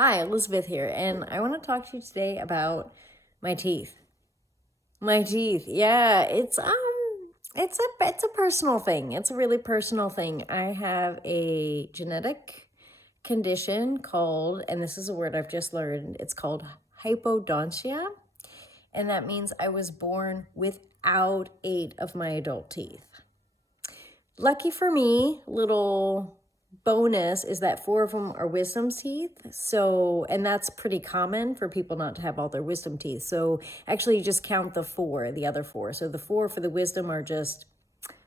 Hi, Elizabeth here, and I want to talk to you today about my teeth. My teeth, yeah, it's a personal thing. It's a really personal thing. I have a genetic condition called, and this is a word I've just learned, it's called hypodontia, and that means I was born without 8 of my adult teeth. Lucky for me, little bonus is that 4 of them are wisdom teeth. So, and that's pretty common for people not to have all their wisdom teeth. So actually you just count the other 4. So the 4 for the wisdom are just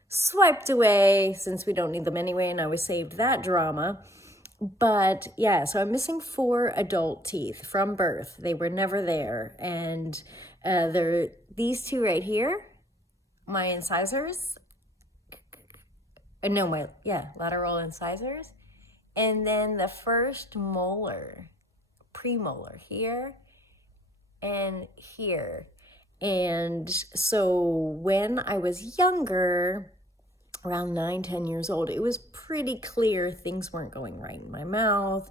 swiped away since we don't need them anyway. And I was saved that drama. But yeah, so I'm missing 4 adult teeth from birth. They were never there. And they're these 2 right here, my incisors. Lateral incisors. And then the first molar, premolar here and here. And so when I was younger, around 9, 10 years old, it was pretty clear things weren't going right in my mouth.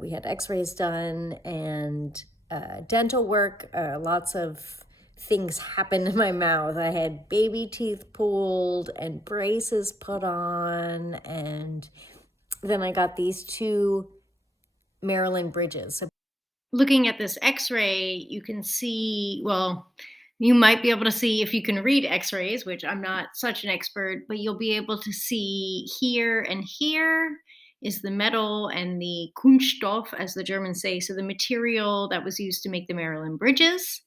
We had x-rays done and dental work, lots of things happened in my mouth. I had baby teeth pulled and braces put on, and then I got these 2 Maryland bridges. So Looking at this x-ray, you can see, well, you might be able to see if you can read x-rays, which I'm not such an expert, but you'll be able to see here and here is the metal and the Kunststoff, as the Germans say, so the material that was used to make the Maryland bridges.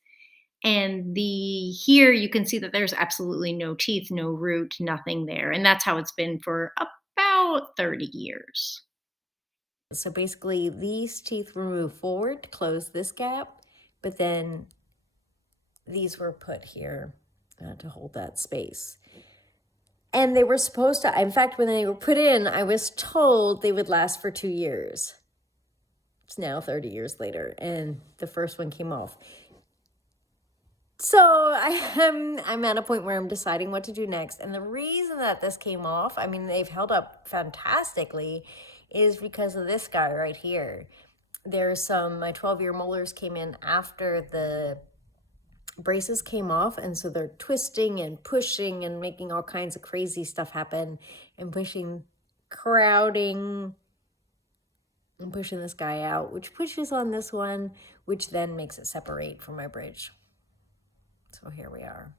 And the here you can see that there's absolutely no teeth, no root, nothing there. And that's how it's been for about 30 years. So basically, these teeth were moved forward to close this gap, but then these were put here to hold that space. And they were supposed to, in fact, when they were put in, I was told they would last for 2 years. It's now 30 years later, and the first one came off. So I'm at a point where I'm deciding what to do next. And the reason that this came off, I mean, they've held up fantastically, is because of this guy right here. There's my 12-year molars came in after the braces came off, and so they're twisting and pushing and making all kinds of crazy stuff happen and crowding and pushing this guy out, which pushes on this one, which then makes it separate from my bridge. So here we are.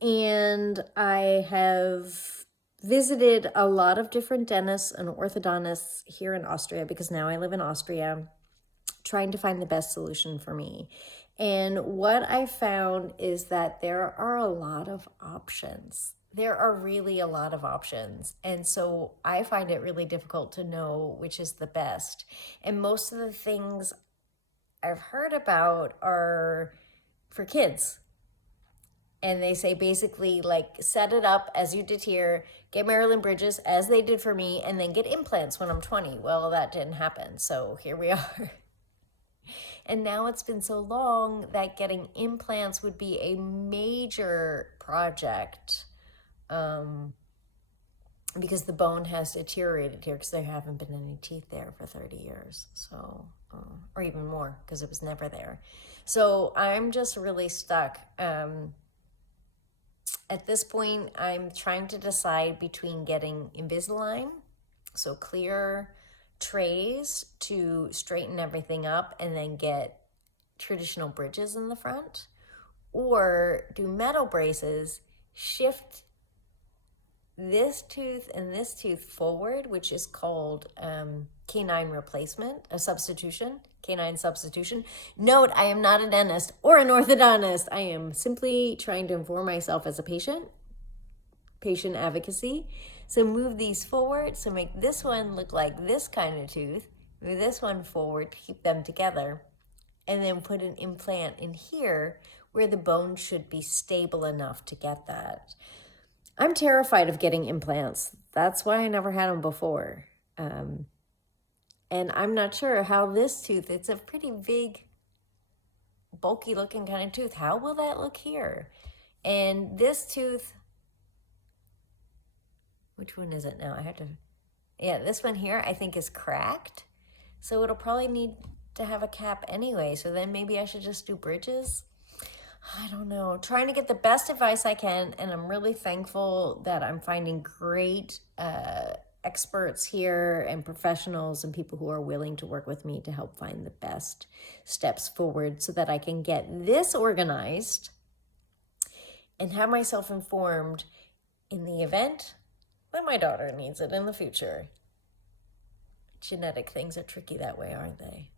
And I have visited a lot of different dentists and orthodontists here in Austria, because now I live in Austria, trying to find the best solution for me. And what I found is that there are a lot of options. There are really a lot of options. And so I find it really difficult to know which is the best. And most of the things I've heard about are for kids. And they say basically, like, set it up as you did here, get Maryland bridges as they did for me, and then get implants when I'm 20. Well, that didn't happen. So here we are. And now it's been so long that getting implants would be a major project, because the bone has deteriorated here, because there haven't been any teeth there for 30 years. So, or even more, because it was never there. So I'm just really stuck. At this point, I'm trying to decide between getting Invisalign, so clear trays to straighten everything up and then get traditional bridges in the front, or do metal braces, shift this tooth and this tooth forward, which is called canine replacement, canine substitution. Note, I am not a dentist or an orthodontist. I am simply trying to inform myself as a patient advocacy. So move these forward, so make this one look like this kind of tooth, move this one forward to keep them together, and then put an implant in here where the bone should be stable enough to get that. I'm terrified of getting implants. That's why I never had them before. And I'm not sure how this tooth, it's a pretty big, bulky looking kind of tooth. How will that look here? And this tooth, which one is it now? Yeah, this one here I think is cracked. So it'll probably need to have a cap anyway. So then maybe I should just do bridges. I don't know. Trying to get the best advice I can, and I'm really thankful that I'm finding great experts here and professionals and people who are willing to work with me to help find the best steps forward so that I can get this organized and have myself informed in the event that my daughter needs it in the future. Genetic things are tricky that way, aren't they?